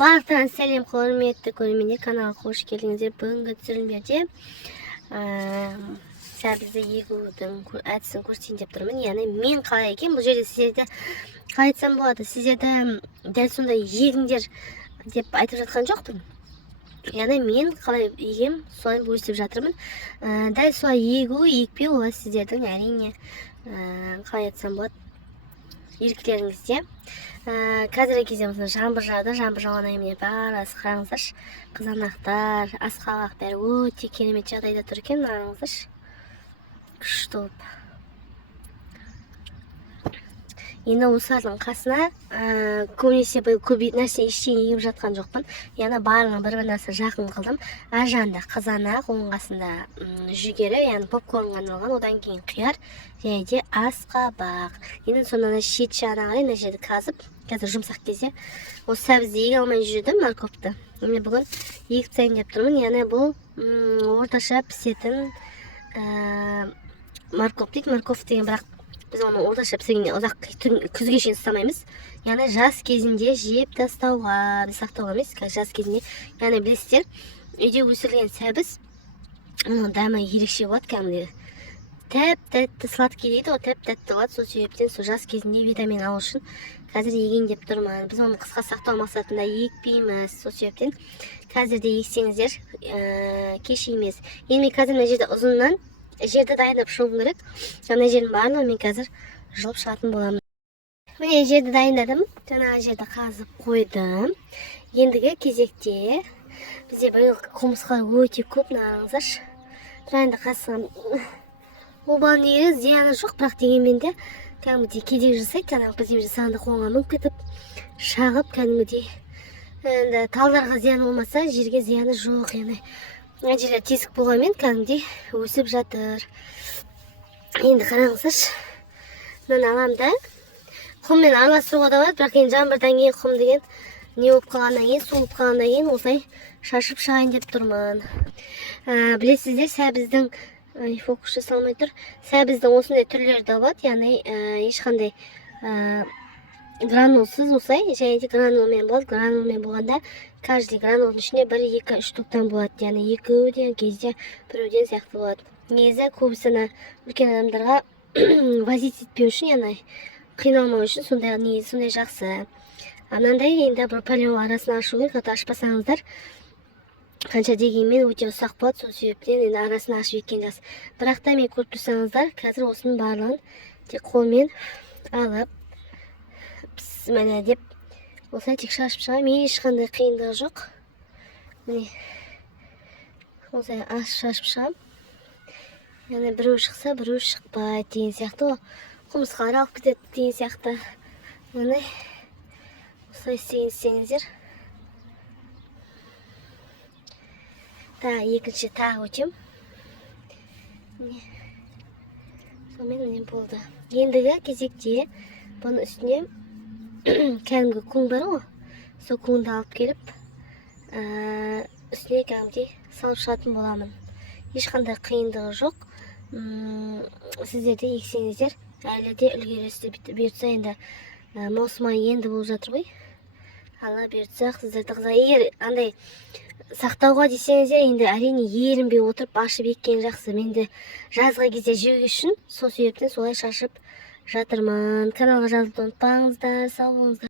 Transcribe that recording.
Барлықтарыңызға сәлем, құрметті көрермендер, каналға қош келдіңіздер. Бүгінгі түсірілімдерде сәбізді егудің әдісін көрсетейін деп тұрмын. Яғни мен қалай екен, бұл жерде сіздерді қалай айтсам болады, сіздерді дәл сондай егіңдер деп айтып жатқан жоқпын. Яғни мен қалай егем, солай бөлісіп жатырмын. Дәл солай егу, екпеу олар сіздердің әрине қалай айтсам болады, еріктеріңізде. Қазіргі кезде жаңбыр жауды, жаңбыр жауғаннан кейін бәрі қараңыздаршы, қызанақтар, асқабақ бәрі өте керемет жағдайда тұр екен. Қараңыздаршы, күшті болып. Енді осылардың қасына көбінесе көп нәрсе ештеңе егіп жатқан жоқпын. Яғни барлығын бір нәрсе жақын қылдым. Ар жағында қызанақ, оң қасында жүгері, яғни попкорнға арналған, одан кейін қияр және де асқабақ. Енді сонда шет жағына қарай мына жерді қазып, қазір жұмсақ кезде осы сәбізді еге алмай жүрдім, морковты. Енді бүгін егіп тастайын деп тұрмын. Яғни бұл орташа пісетін морков дейді. Морков деген, бірақ біз оны орташа пісіргенде ұзақ күзге шейін ұстамаймыз. Яғни жас кезінде жеп тастауға, сақтауға емес, жас кезінде. Яғни білесіздер, үйде өсірілген сәбіз, оның дәмі ерекше болады, кәдімгідей. Тәп-тәтті сладкий дейді, ол тәп-тәтті болады. Сол себептен сол жас кезінде витамин алу үшін қазір егейін деп тұрмын. Біз оны қысқа сақтау мақсатында екпейміз. Сол себептен қазірде ексеңіздер кеш емес. Енді мен қазір мына жерде ұзыннан жерді дайындап шығуым керек. Жаңа жердің барлығын мен қазір жұлып шығатын боламын. Міне жерді дайындадым. Жаңағы жерді қазып қойдым. Ендігі кезекте бізде биыл құмырсқалар өте көп, қараңыздаршы. Енді қасығым обал негізі зияны жоқ, бірақ дегенмен де кәдімгідей кедергі жасайды. Жаңағы бізде жасағанда қолыңа мүңк етіп шағып, кәдімгідей енді талдарға зияны болмаса, жерге зияны жоқ. Яғни мына жерде тесік болғанмен кәдімгідей өсіп жатыр. Енді қараңыздаршы, мынаны аламын да, құммен араластыруға да болады, бірақ енді жаңбырдан кейін құм деген не болып қалғаннан кейін, су болып қалғаннан кейін осылай шашып шығайын деп тұрмын. Білесіздер, сәбіздің фокус жасалмай тұр. Сәбіздің осындай түрлері де болады, яғни ешқандай гранулсыз осылай, және де гранулмен болады. Гранулмен болғанда каждый гранулдың ішінде 1-2-3 штуктан болады. Яғни екеуден кезде біреуден сияқты болады. Негізі көбісіні үлкен адамдарға возить етпеу үшін, яғни қиналмау үшін сондай негізі сондай жақсы. Мынандай енді бір полио арасын ашу керек, ашпасаңыздар қанша дегенмен өте ұсақ болады. Сол себептен енді арасын ашып еккен жақсы. Бірақ та мен көріп тұрсаңыздар, қазір осының барлығын тек қолмен алып міне деп осылай тек шашып шығамын. Ешқандай қиындығы жоқ. Міне осылай шашып шығамын. Яғни біреу шықса, біреу шықпайды деген сияқты, құмырсқалар алып кетеді деген сияқты. Яғни осылай істеңіздер. Екінші тағы өтем. Сонымен міне болды. Ендігі кезекте бұның үстіне кәдімгі күң бар ғой, сол күңді алып келіп үстіне кәдімгідей салып шығатын боламын. Ешқандай қиындығы жоқ. Сіздер де ексеңіздер, әлі де үлгересіздер. Бұйыртса енді маусым айы енді болып жатыр ғой. Алла бұйыртса сіздерді қызға, егер андай сақтауға десеңіздер, енді әрине ерінбей отырып ашып еккен жақсы. Мен де жазғы кезде жеуге үшін сол себептен солай шашып жатырмын. Каналға жазылуды ұмытпаңыздар. Сау болыңыздар.